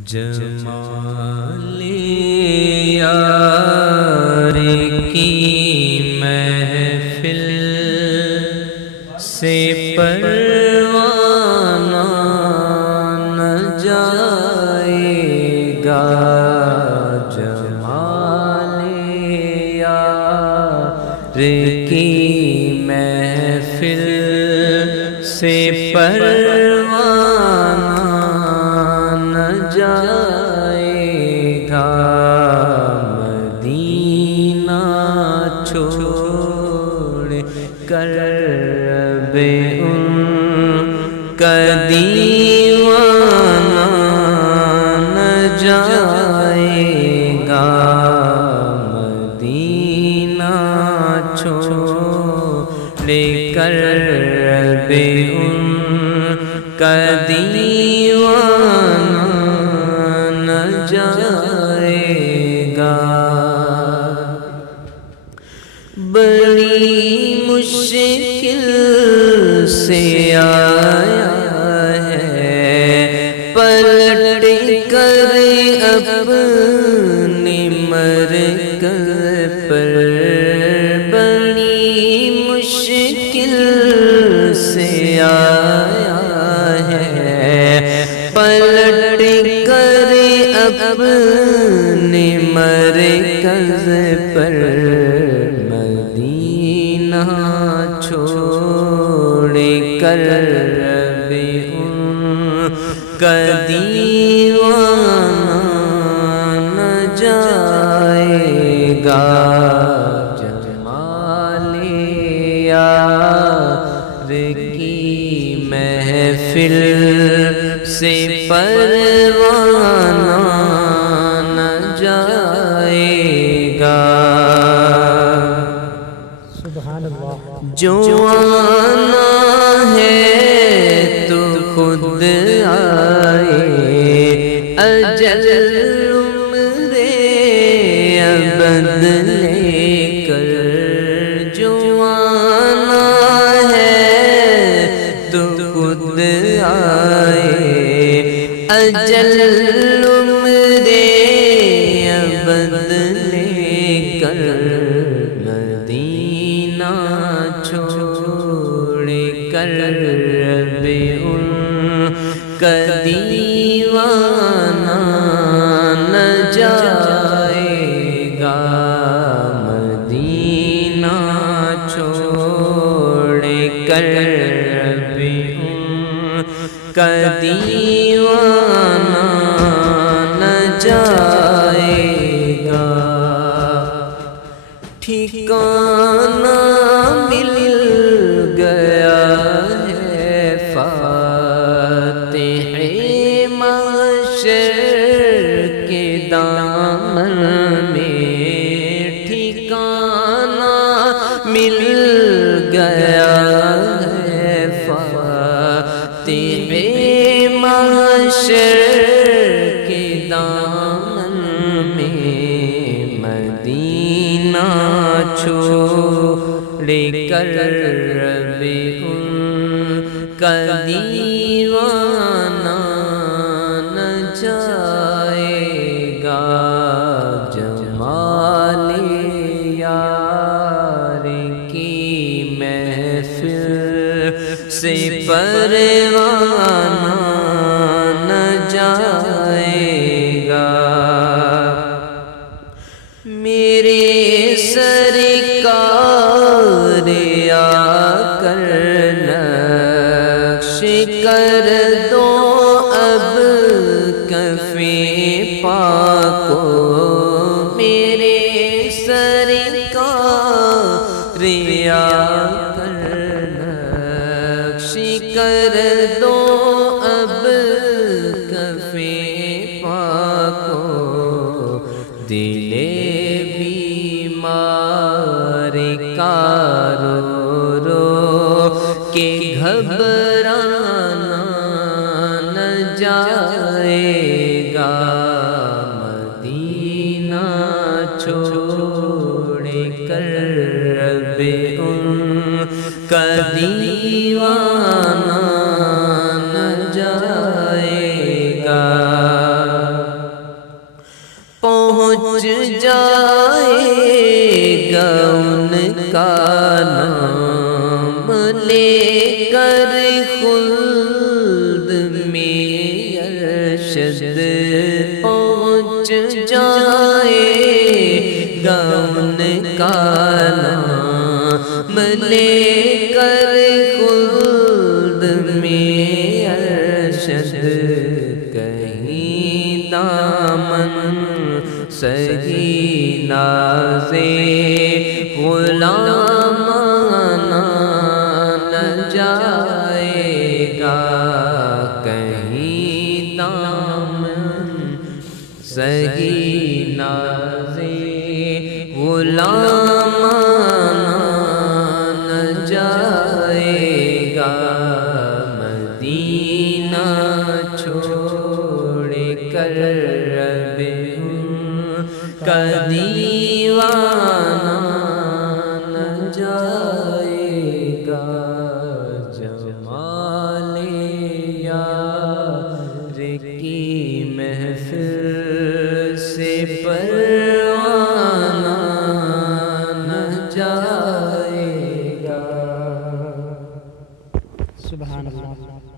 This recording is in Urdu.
جمال یار کی محفل سے پروانہ نہ جائے گا، جمال یار کی محفل سے پروانہ نہ جائے گا، مدینہ چھوڑ کر بے ان کا دیوانہ نہ جائے گا، مدینہ چھوڑ کر بے ان کا دیوانہ نہ جائے گا۔ بڑی مشکل سے آیا ہے پلٹ کر اپنی مرکز پر، بڑی مشکل سے آیا ہے پلٹ کر اپنی مرکز پر، مدینہ چھوڑ کر بے ان کا دیوانہ نہ جائے گا، جمال یار کی محفل سے پروانہ نہ جائے گا۔ سبحان اللہ۔ جو آنا ہے تو خود آئے، اجل عمر ابد لے کر، جو آنا ہے تو خود آئے، اجل عمر ابد لے کر، مدینہ چھوڑ کر بے ان کا دیوانہ نہ جائے گا، مدینہ چھوڑ کر بے ان کا دیوانہ نہ جائے گا۔ ٹھکانہ مل گیا ہے فاتح محشر کے دامن میں، ٹھکانہ مل گیا ہے فاتح محشر کے دامن میں، مدینہ چھوڑ کر بے ان کا دیوانہ نہ جائے گا، جمال یار کی محفل سے پروانہ نہ جائے گا۔ میرے سرکار آ کر نقش کر دو اب کفِ پاک کو، میرے سرکار آ کر نقش کر دو اب کفِ پاک کو، دل بیمار کا رو رو کے گھبرانا نہ جائے گا، مدینہ چھوڑ کر بے ان کا دیوانہ نہ جائے گا۔ گا ان کا نام لے کر خلد میں ارشد پہنچ جائے گا ان کا نام لے کر خلد میں ارشد کہیں دامن سہی نازے غلامانہ نہ جائے گا کہیں دامن سہی نازے غلامانہ نہ جائے گا مدینہ چھوڑ کر رب کا دیوانہ نہ جائے گا جمال یار کی محفل سے پروانہ نہ جائے گا۔ سبحان اللہ۔